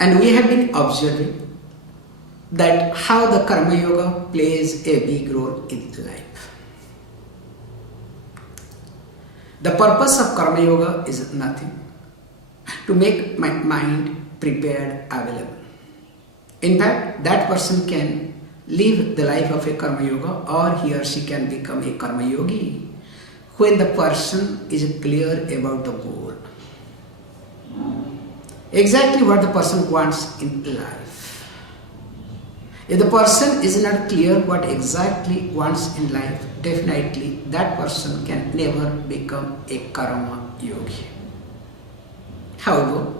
And we have been observing that how the Karma Yoga plays a big role in life. The purpose of Karma Yoga is nothing, to make my mind prepared, available. In fact, that person can live the life of a Karma Yoga, or he or she can become a Karma Yogi when the person is clear about the goal. Exactly what the person wants in life. If the person is not clear what exactly wants in life, definitely that person can never become a Karma Yogi. However,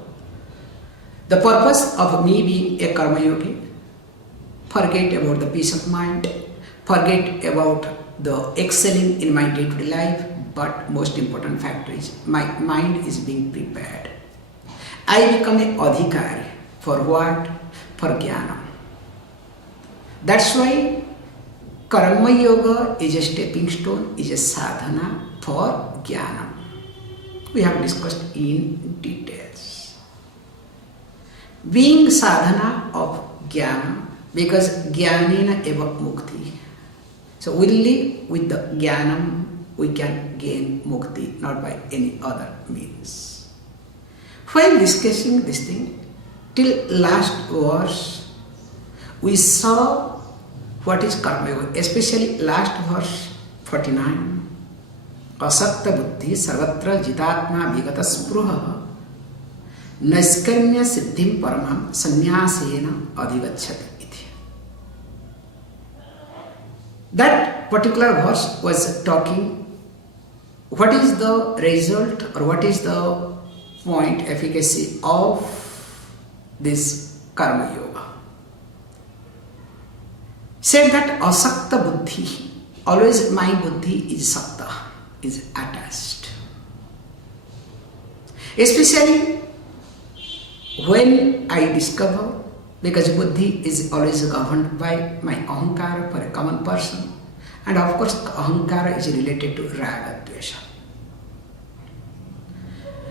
the purpose of me being a Karma Yogi, forget about the peace of mind, forget about the excelling in my day-to-day life, but most important factor is my mind is being prepared. I become an adhikari. For what? For jnana. That's why Karma Yoga is a stepping stone, is a sadhana for jnana. We have discussed in details. Being sadhana of jnana, because jnanena eva mukti. So only with the jnanam we can gain mukti, not by any other means. While discussing this thing, till last verse, we saw what is Karma Yoga, especially last verse 49. Asakta buddhi sarvatra jitatma vigata spruha naiskarmya siddhim paramam sannyasena adhigacchati. That particular verse was talking what is the result or what is the point efficacy of this Karma Yoga. Said that asakta buddhi, always my buddhi is sakta, is attached. Especially when I discover, because buddhi is always governed by my ahankara for a common person, and of course ahankara is related to raga dvesha.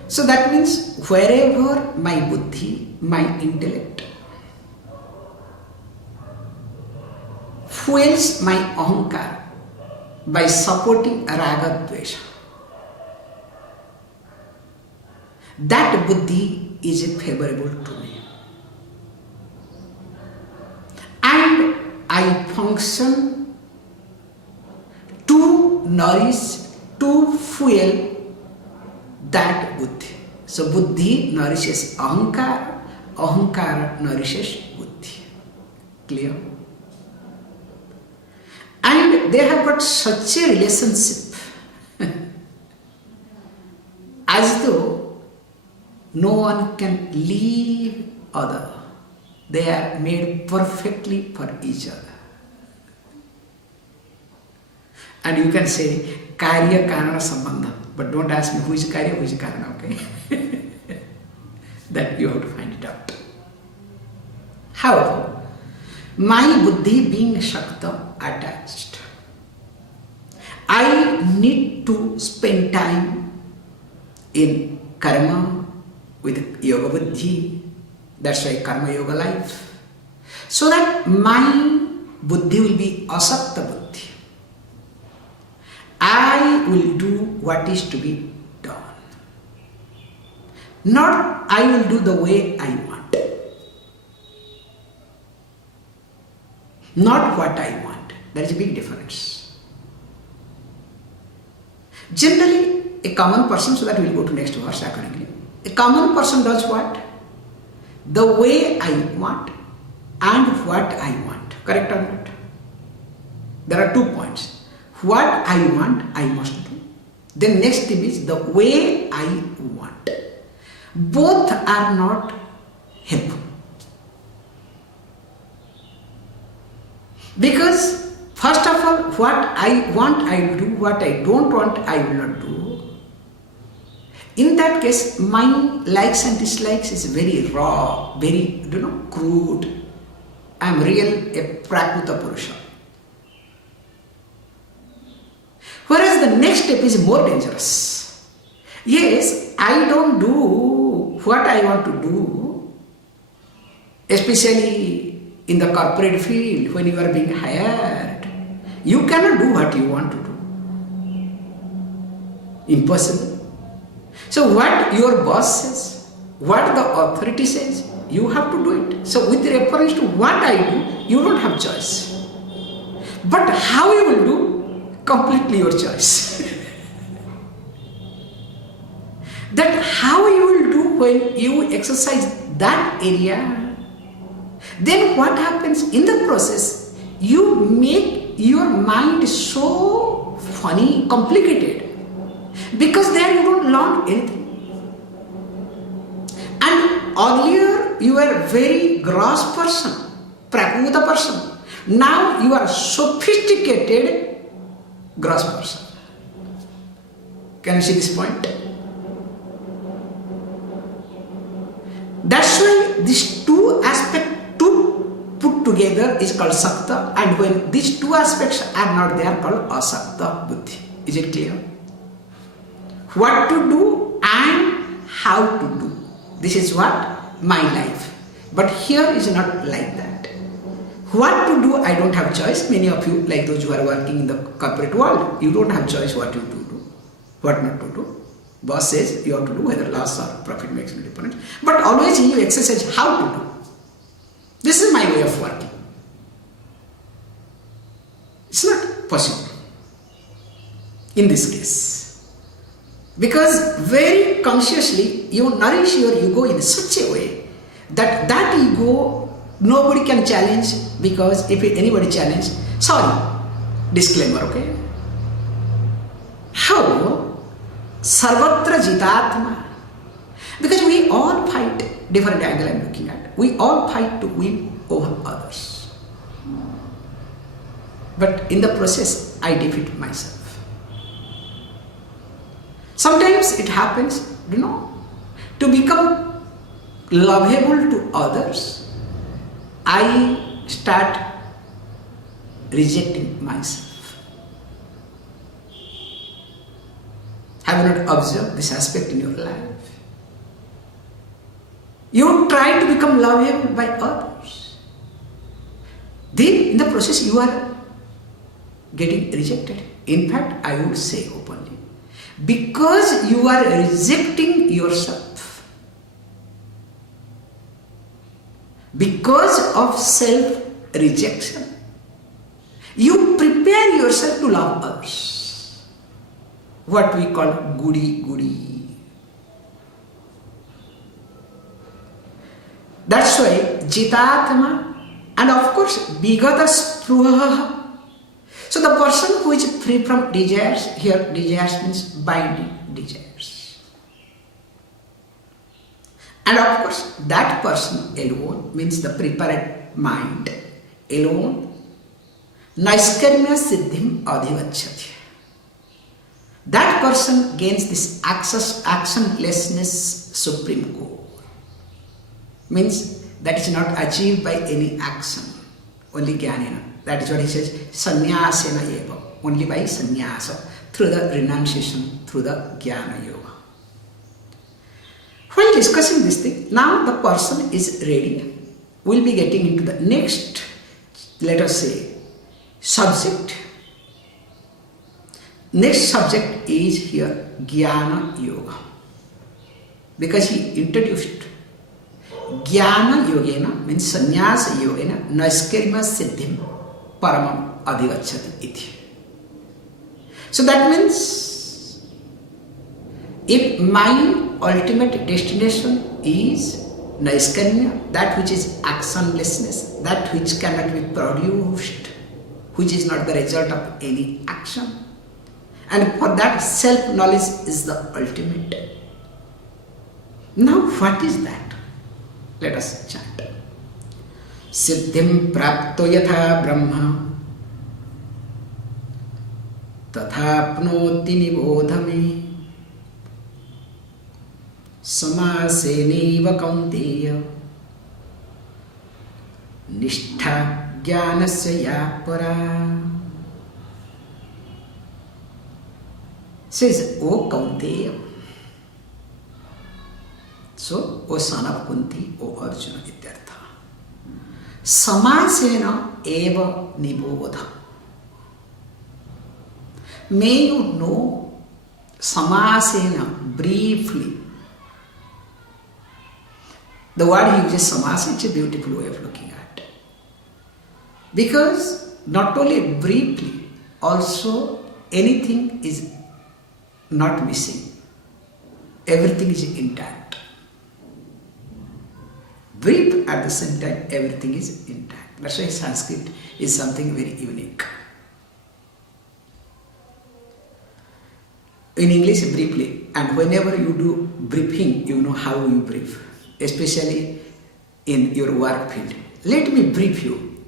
So that means wherever my buddhi, my intellect fuels my ahankara by supporting raga dvesha, that buddhi is favorable to me. And I function to nourish, to fuel that buddhi. So buddhi nourishes ahankara, ahankara nourishes buddhi. Clear? And they have got such a relationship as though no one can leave other. They are made perfectly for each other. And you can say Karya Karana Sambandha, but don't ask me who is Karya, who is Karana, okay? That you have to find it out. However, my buddhi being Shakta attached, I need to spend time in karma with yoga buddhi. That's why Karma Yoga life. So that my buddhi will be asakta buddhi. I will do what is to be done. Not I will do the way I want. Not what I want. There is a big difference. Generally, a common person, so that we will go to next verse accordingly. A common person does what? The way I want and what I want. Correct or not? There are 2 points. What I want, I must do. Then next thing is the way I want. Both are not helpful. Because first of all, what I want, I will do. What I don't want, I will not do. In that case, my likes and dislikes is very raw, very, crude. I am real a Prakruta Purusha. Whereas the next step is more dangerous. Yes, I don't do what I want to do, Especially in the corporate field, when you are being hired, you cannot do what you want to do. Impossible. So what your boss says, what the authority says, you have to do it. So with reference to what I do, you don't have choice. But how you will do, completely your choice. That how you will do when you exercise that area, then what happens in the process, you make your mind so funny, complicated, because there you don't learn anything. And earlier you were very gross person, prakuta person. Now you are sophisticated gross person. Can you see this point? That's why these two aspects put together is called sakta, and when these two aspects are not there, called asakta buddhi. Is it clear? What to do and how to do. This is what my life. But here is not like that. What to do, I don't have choice. Many of you, like those who are working in the corporate world, you don't have choice what you to do, what not to do. Boss says you have to do, whether loss or profit makes no difference. But always you exercise how to do. This is my way of working. It's not possible in this case. Because very consciously you nourish your ego in such a way that that ego nobody can challenge, because if anybody challenges, sorry, disclaimer, okay? How? Sarvatra jitatma. Because we all fight, different angle I'm looking at. We all fight to win over others. But in the process, I defeat myself. Sometimes it happens, to become lovable to others, I start rejecting myself. Have you not observed this aspect in your life? You try to become lovable by others. Then in the process you are getting rejected. In fact, I would say openly, because you are rejecting yourself. Because of self-rejection, you prepare yourself to love others. What we call goody. That's why jitatma, and of course bigata spruha. So the person who is free from desires, here desires means binding desires. And of course that person alone means the prepared mind alone, naiskarmya siddhim adhivachyati. That person gains this actionlessness supreme goal. Means that is not achieved by any action, only jnanena. That is what he says, sannyasena eva, only by sannyasa, through the renunciation, through the jnana yoga. While discussing this thing, now the person is ready. We'll be getting into the next, let us say, subject. Next subject is here Jnana Yoga, because he introduced Jnana Yogena means Sannyasa Yogena Naiskarma Siddhim Paramam Adhivachyati iti. So that means if my ultimate destination is Naiskarmya, that which is actionlessness, that which cannot be produced, which is not the result of any action, and for that self-knowledge is the ultimate. Now what is that? Let us chant. Siddhim prapto yatha brahma tathapnoti nibodhame samaseneva kaunteya nishtha jnanasya ya para. Says, O Kaunteya. So, O son of Kunti, O Arjuna, ityartha. Samasena eva nibodha. May you know samasena briefly. The word he uses samasa, it's a beautiful way of looking at. Because not only briefly, also anything is not missing. Everything is intact. Brief at the same time, everything is intact. That's why Sanskrit is something very unique. In English, briefly, and whenever you do briefing, you know how you brief, especially in your work field. Let me brief you.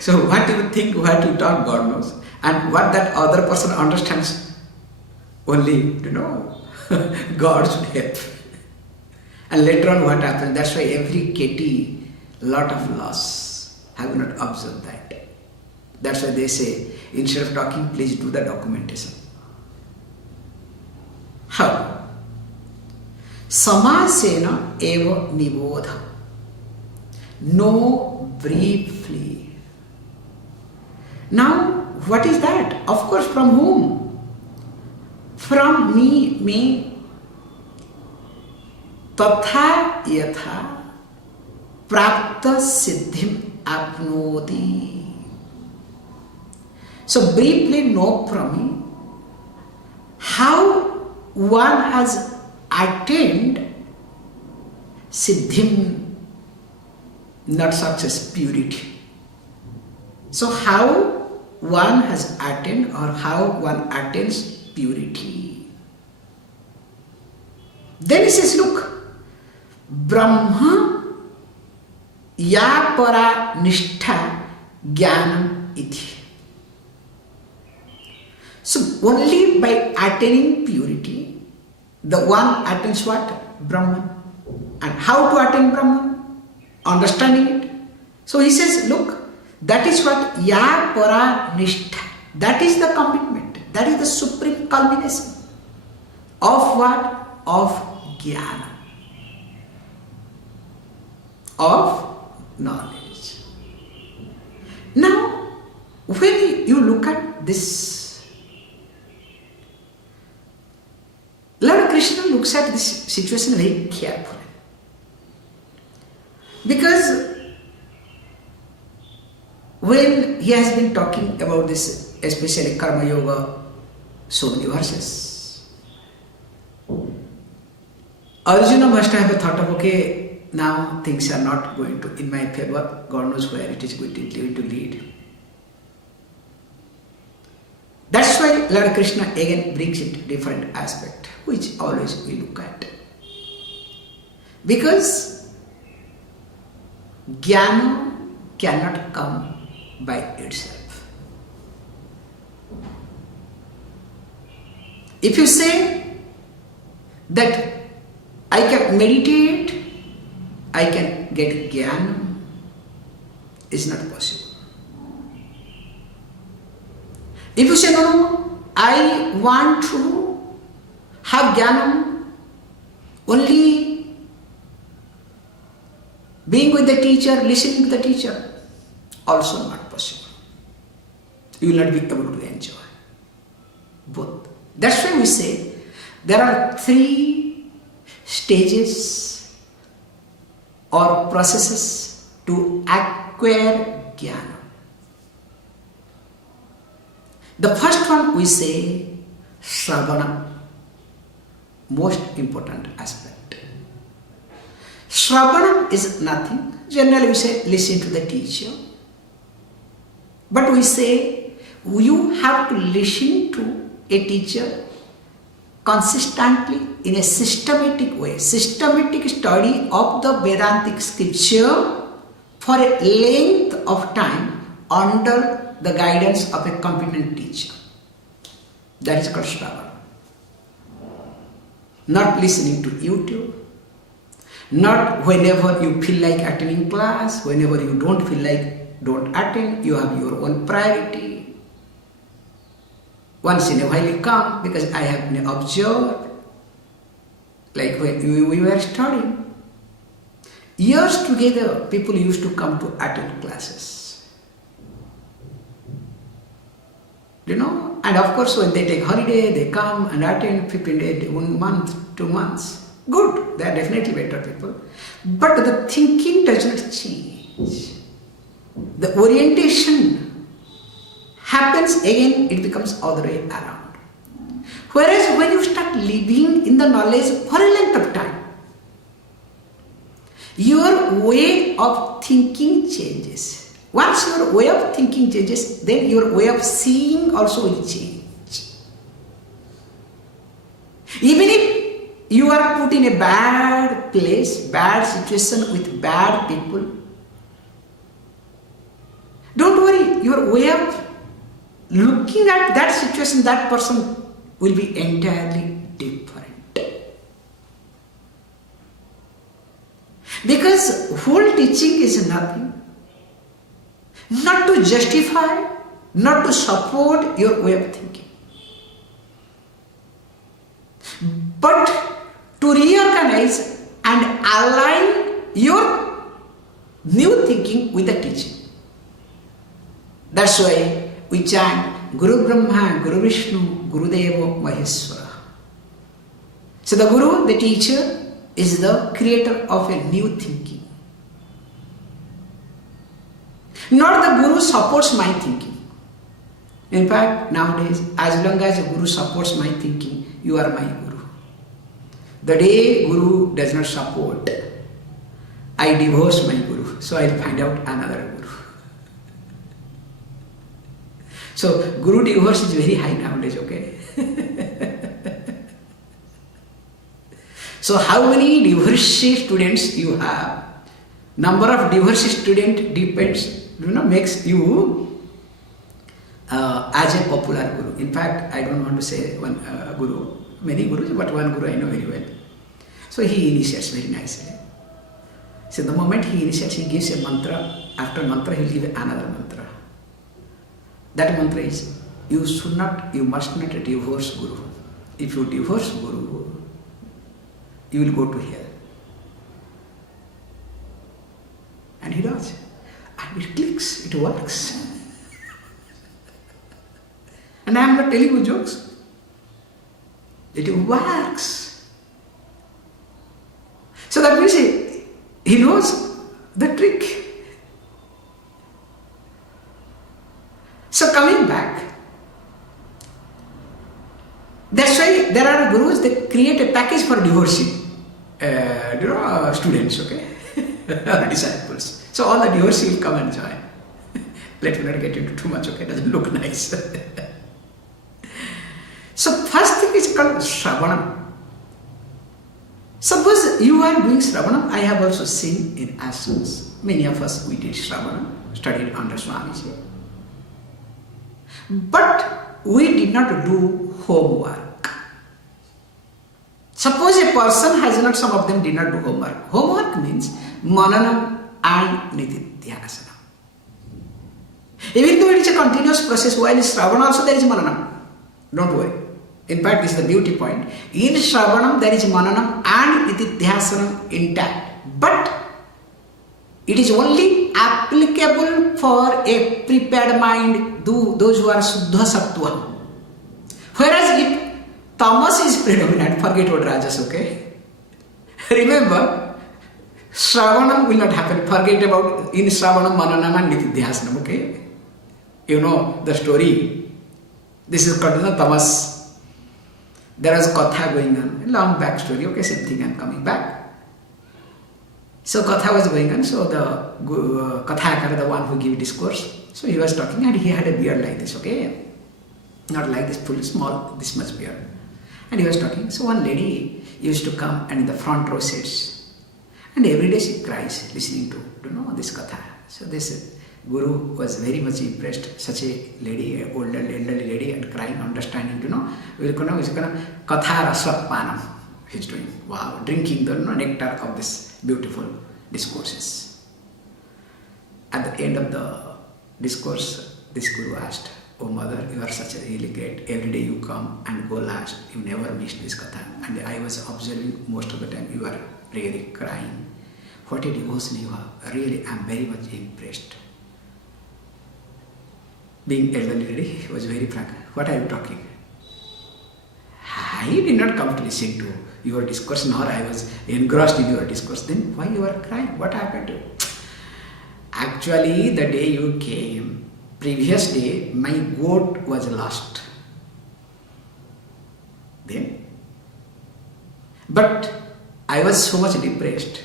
So what you think, what you talk, God knows. And what that other person understands, only, God should help. And later on what happens, that's why every KT, lot of loss. Have you not observed that? That's why they say, instead of talking, please do the documentation. How? Samasena eva nibodha. Know briefly. Now, what is that? Of course, from whom? From me. Tatha yatha prapta siddhim apnoti. So briefly know from me how one has attained siddhim, not success, purity. So how one has attained or how one attains purity. Then he says, look, Brahma ya para nishtha jnanam iti. So only by attaining purity, the one attains what? Brahman. And how to attain Brahman? Understanding it. So he says, look, that is what ya para nishtha. That is the commitment. That is the supreme culmination of what? Of jnana. Of knowledge. Now, when you look at this, Lord Krishna looks at this situation very carefully. Because when he has been talking about this, especially Karma Yoga, so many verses, Arjuna must have a thought of, okay, now things are not going to in my favor. God knows where it is going to lead. That's why Lord Krishna again brings it different aspect, which always we look at. Because jnana cannot come by itself. If you say that I can meditate, I can get jnana, it's not possible. If you say, no, I want to have jnana, only being with the teacher, listening to the teacher, also not possible. You will not be able to enjoy both. That's why we say there are 3 stages or processes to acquire jnana. The first one we say Shravana, most important aspect. Shravana is nothing. Generally we say listen to the teacher. But we say you have to listen to a teacher consistently in a systematic way. Systematic study of the Vedantic scripture for a length of time under the guidance of a competent teacher. That is called Shravana. Not listening to YouTube. Not whenever you feel like attending class. Whenever you don't feel like, don't attend. You have your own priority. Once in a while you come because I have observed. Like when we were studying. Years together, people used to come to attend classes. And of course, when they take holiday, they come and attend 15 days, 1 month, 2 months. Good, they are definitely better people. But the thinking does not change. The orientation happens again, it becomes all the way around. Whereas when you start living in the knowledge for a length of time, your way of thinking changes. Once your way of thinking changes, then your way of seeing also will change. Even if you are put in a bad place, bad situation with bad people, don't worry, your way of looking at that situation, that person will be entirely different. Because whole teaching is nothing. Not to justify, not to support your way of thinking, but to reorganize and align your new thinking with the teaching. That's why we chant Guru Brahma, Guru Vishnu, Guru Devo Maheshwara. So the Guru, the teacher, is the creator of a new thinking. Not the Guru supports my thinking. In fact, nowadays, as long as the Guru supports my thinking, you are my Guru. The day Guru does not support, I divorce my Guru. So I'll find out another Guru. So Guru divorce is very high nowadays, okay? So how many divorcee students you have? Number of divorcee student depends, makes you as a popular Guru. In fact, I don't want to say one Guru, many Gurus, but one Guru I know very well. So he initiates very nicely. So the moment he initiates, he gives a mantra. After mantra, he will give another mantra. That mantra is, you must not divorce Guru. If you divorce Guru, you will go to hell. And he does. And it clicks, it works. And I am not telling you jokes. It works. So that means he knows the trick. So coming back, that's why there are gurus that create a package for divorcing students, okay? Or disciples. So all the divorcees will come and join. Let me not get into too much, okay? Doesn't look nice. So first thing is called Shravanam. Suppose you are doing Shravanam, I have also seen in ashrams. Many of us, we did Shravanam, studied under Swami. But we did not do homework. Suppose a person has not, some of them did not do homework. Homework means Mananam and Nitidhyasana. Even though it is a continuous process, while in Shravana also there is Mananam. Don't worry. In fact, this is the beauty point. In Shravanam there is Mananam and Nitidhyasana intact. But it is only applicable for a prepared mind, those who are Suddha Sattva. Whereas if Tamas is predominant, forget what Rajas, okay? Remember, Shravanam will not happen. Forget about in Shravanam, Mananam and Nitidhyasana, okay? You know the story. This is called Tamas. There was Katha going on, a long back story, okay, same thing, I'm coming back. So Katha was going on, so the Kathakara, the one who gave discourse, so he was talking and he had a beard like this, okay? Not like this, full, small, this much beard. And he was talking, so one lady used to come and in the front row sits. And every day she cries, listening to this Katha. So this Guru was very much impressed, such a lady, an elderly lady, and crying, understanding, Katha Raswapanam he's doing. Wow, drinking the nectar of this beautiful discourses. At the end of the discourse, this Guru asked, "Oh mother, you are such a really great. Every day you come and go last. You never miss this Katha. And I was observing most of the time you are really crying. What a devotion you have. Really, I am very much impressed. Being elderly lady, he was very frank. What are you talking? I did not come to listen to your discourse, nor I was engrossed in your discourse. Then why you are crying? What happened to you? Actually, the day you came, previous day, my goat was lost. Then, but I was so much depressed.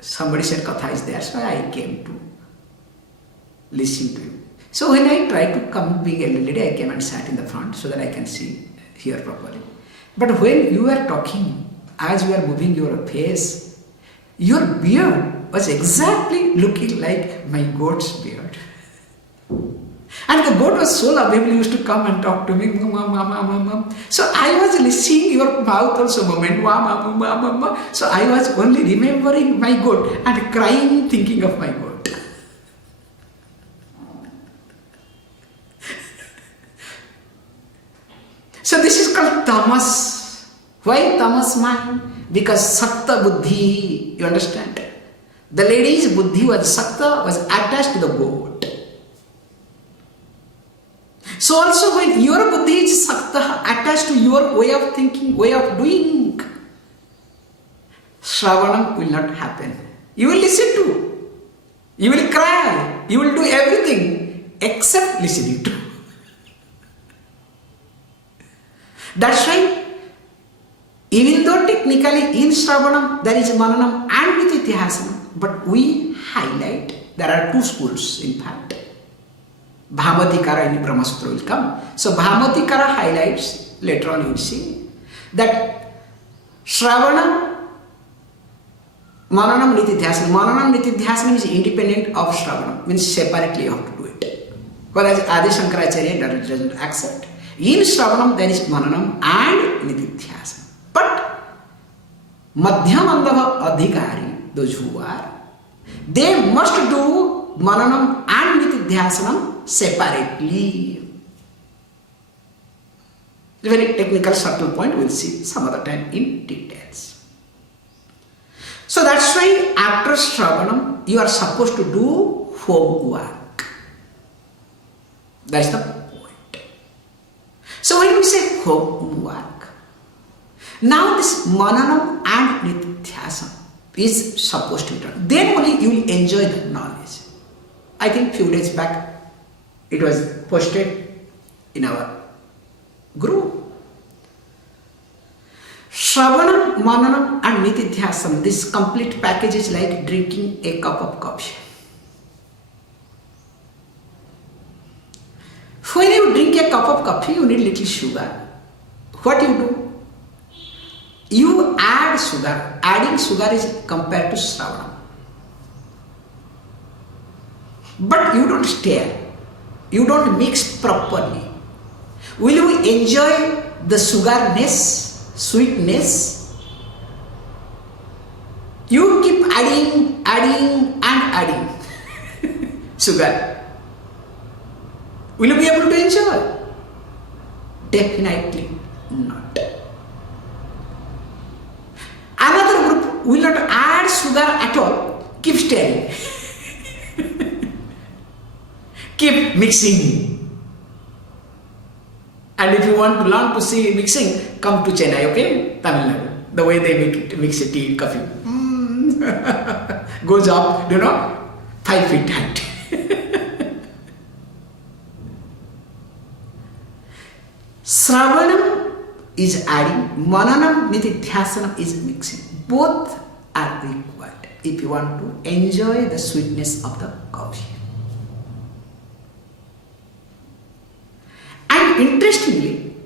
Somebody said Katha is there, so I came to listen to you. So when I tried to come being a lady, I came and sat in the front so that I can hear properly. But when you were talking, as you were moving your face, your beard was exactly looking like my goat's beard. And the goat was so lovable, he used to come and talk to me, mama, mama, mama. So I was listening your mouth also moment, mama, mama, mama. So I was only remembering my goat and crying, thinking of my goat. So this is called tamas. Why tamas mind? Because sakta buddhi, you understand? The lady's buddhi was sakta, was attached to the goat. So also when your buddhi is sakta, attached to your way of thinking, way of doing, Shravanam will not happen. You will listen to, you will cry, you will do everything except listening to. That's why, even though technically in Shravanam there is Mananam and Nitityasanam, but we highlight, there are two schools in fact. Bhamatikara in Brahma Sutra will come. So Bhamatikara highlights, later on you will see, that Shravanam, Mananam, Nitityasanam. Mananam, Nitityasanam is independent of Shravanam, means separately you have to do it. Whereas Adi Shankaracharya doesn't accept. In Shravanam there is Mananam and Nitityasanam. But Madhyamandava Adhikari, those who are, they must do Mananam and Nitityasanam separately. It's a very technical, subtle point, we'll see some other time in details. So that's why after Shravanam, you are supposed to do homework. That's the point. So when we say homework, now this Mananam and Nitityasanam is supposed to be done. Then only you will enjoy the knowledge. I think few days back it was posted in our group. Shravanam, Mananam and Nitityasanam, this complete package is like drinking a cup of coffee. When you drink a cup of coffee, you need little sugar. What you do? You add sugar. Adding sugar is compared to Shravanam. But you don't stir. You don't mix properly. Will you enjoy the sugarness, sweetness? You keep adding and adding sugar. Will you be able to enjoy? Definitely not. Another group will not add sugar at all. Keep stirring. Keep mixing. And if you want to learn to see mixing, come to Chennai, okay? Tamil Nadu. The way they mix a tea, coffee. Goes up, 5 feet height. Shravanam is adding, Mananam, Nitityasanam is mixing. Both are required if you want to enjoy the sweetness of the coffee. And interestingly,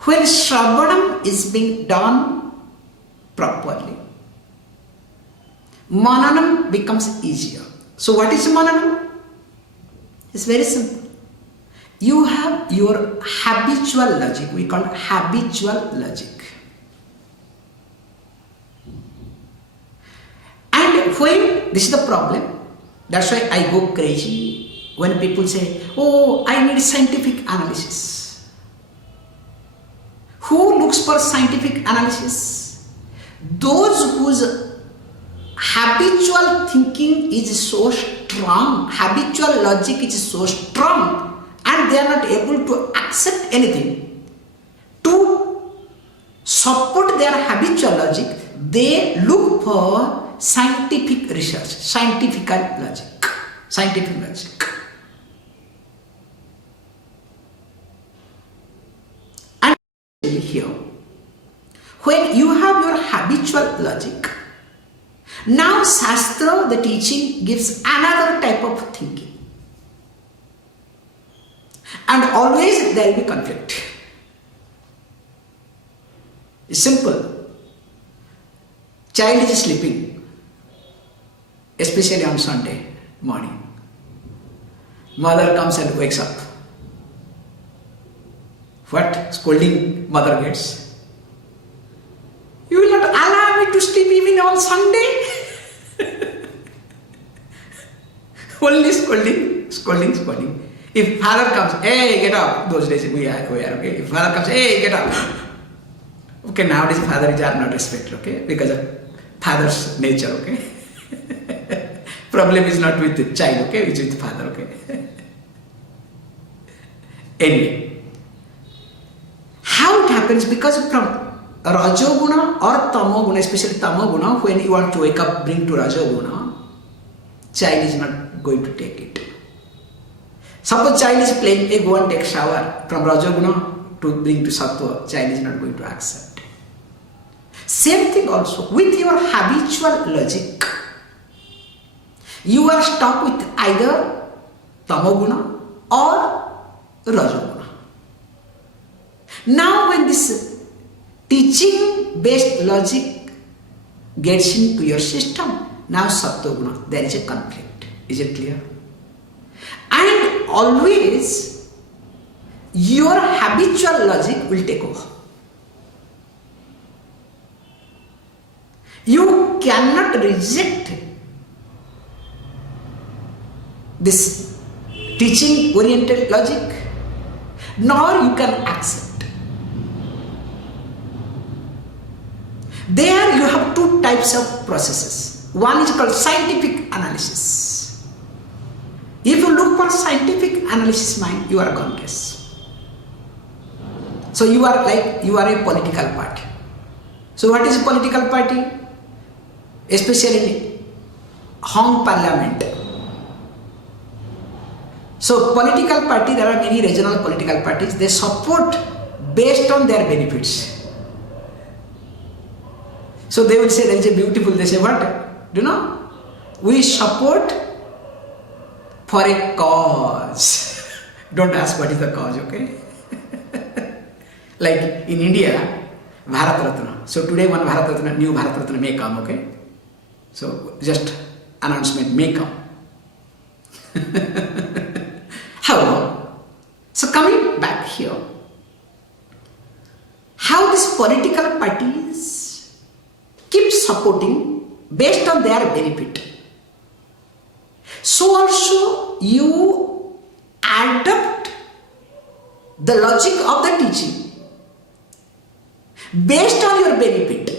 when Shravanam is being done properly, Mananam becomes easier. So what is Mananam? It's very simple. You have your habitual logic, we call it habitual logic. And when, this is the problem, that's why I go crazy when people say, oh, I need scientific analysis. Who looks for scientific analysis? Those whose habitual thinking is so strong, habitual logic is so strong, and they are not able to accept anything. To support their habitual logic, they look for scientific research, scientific logic. And here, when you have your habitual logic, now Shastra, the teaching, gives another type of thinking. And always there will be conflict. It's simple. Child is sleeping, especially on Sunday morning. Mother comes and wakes up. What scolding mother gets? You will not allow me to sleep even on Sunday? Only scolding. If father comes, hey, get up. Those days we are okay. If father comes, hey, get up. Okay, nowadays fathers are not respected, okay, because of father's nature, okay. Problem is not with the child, okay, it's with the father, okay. Anyway, how it happens? Because from Rajoguna or Tamoguna, especially Tamoguna, when you want to wake up, bring to Rajoguna, child is not going to take it. Suppose child is playing, hey, go and take shower. From Rajoguna to bring to Sattva, child is not going to accept. Same thing also, with your habitual logic, you are stuck with either Tamoguna or Rajoguna. Now when this teaching based logic gets into your system, now Sattva-guna, there is a conflict. Is it clear? And always your habitual logic will take over. You cannot reject this teaching oriented logic, nor you can accept. There you have two types of processes. One is called scientific analysis. If you look for scientific analysis mind, you are gone case. So you are a political party. So what is a political party? Especially in Hong Parliament. So political party, there are many regional political parties, they support based on their benefits. So they will say, there is a beautiful, they say what? Do you know? We support for a cause. Don't ask what is the cause, okay? Like in India, Bharat Ratna. So today one Bharat Ratna, new Bharat Ratna may come, okay? So just announcement may come. However, so coming back here, how these political parties keep supporting based on their benefit. So also you adopt the logic of the teaching based on your benefit.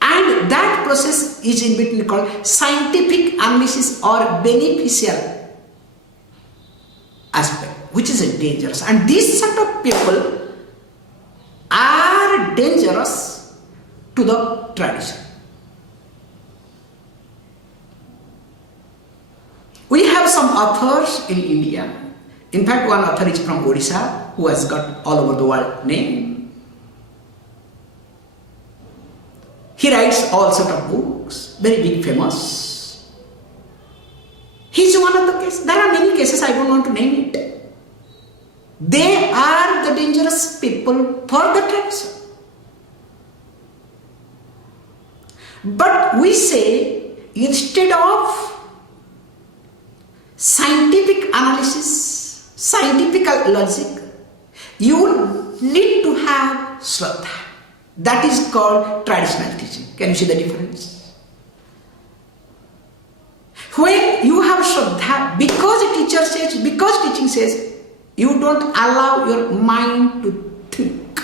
And that process is in between called scientific analysis or beneficial aspect, which is dangerous. And these sort of people are dangerous to the tradition. We have some authors in India. In fact, one author is from Odisha who has got all over the world name. He writes all sort of books, very big, famous. He's one of the cases. There are many cases, I don't want to name it. They are the dangerous people for the tradition. But we say, instead of scientific analysis, scientific logic, you need to have Shraddha. That is called traditional teaching. Can you see the difference? When you have Shraddha, because teaching says, you don't allow your mind to think.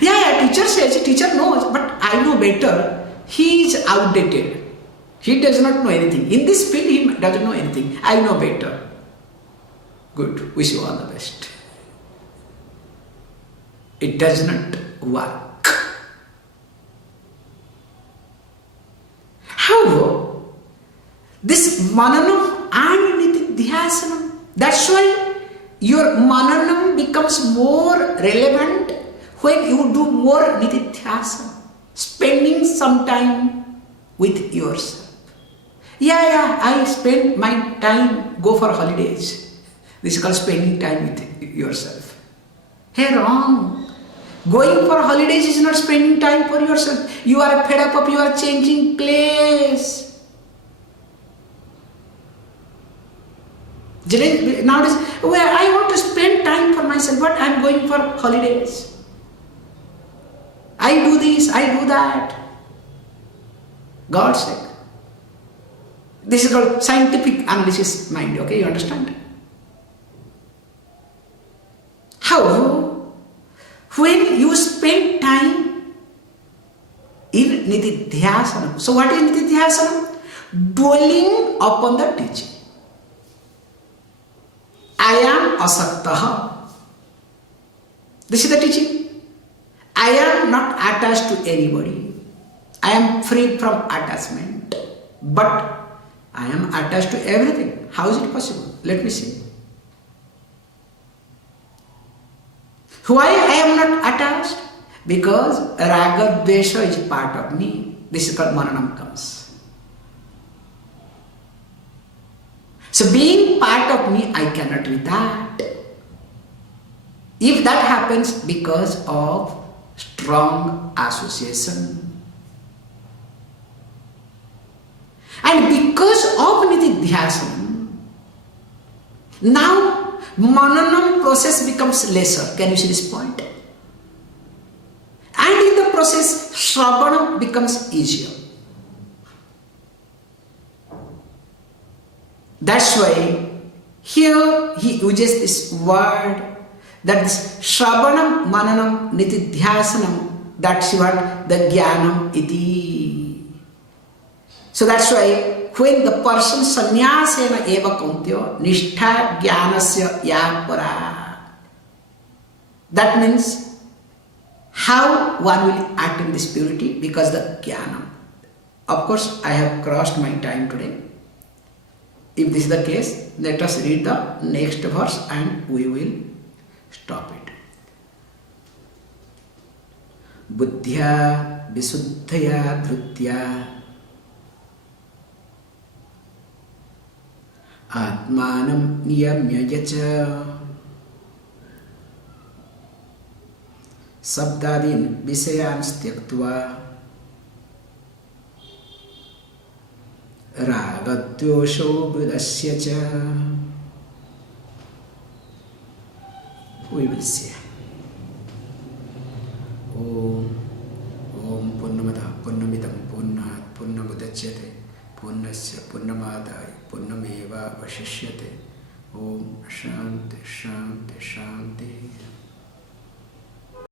Yeah, teacher says, teacher knows, but I better, he is outdated. He does not know anything. In this field, he doesn't know anything. I know better. Good. Wish you all the best. It does not work. However, this mananam and nitidhyasanam, that's why your mananam becomes more relevant when you do more nitidhyasana, spending some time with yourself. Yeah, I spend my time, go for holidays. This is called spending time with yourself. Hey, wrong. Going for holidays is not spending time for yourself. You are fed up, you are changing place. Nowadays, well, I want to spend time for myself, but I am going for holidays. I do this, I do that. God's sake. This is called scientific analysis mind, okay, you understand? However, when you spend time in nitidhyasanam, so what is nitidhyasanam? Dwelling upon the teaching. I am asaktaha. This is the teaching. I am not attached to anybody. I am free from attachment. But I am attached to everything. How is it possible? Let me see. Why I am not attached? Because raga dvesha is part of me. This is called mananam comes. So being part of me, I cannot do that. If that happens because of strong association. And because of nitidhyasanam, now mananam process becomes lesser. Can you see this point? And in the process, shravanam becomes easier. That's why here he uses this word, that is shravanam, mananam, nitidhyasanam, that's what the jnanam iti. So that's why when the person sannyasena eva kauntyo nishtha jnanasya ya para, that means how one will attain this purity, because the jnanam. Of course, I have crossed my time today. If this is the case, let us read the next verse and we will stop it. Buddhya visuddhaya dhrutya atmanam niyamya yacha sabdadin visayan styaktva ragadvyosho buddhasya cha. We will see. Om Purnamada Purnamidam Purnat Purnamudachyate Purnasya Purnamadaya Purnameva Vashishyate. Om Shanti Shanti Shanti.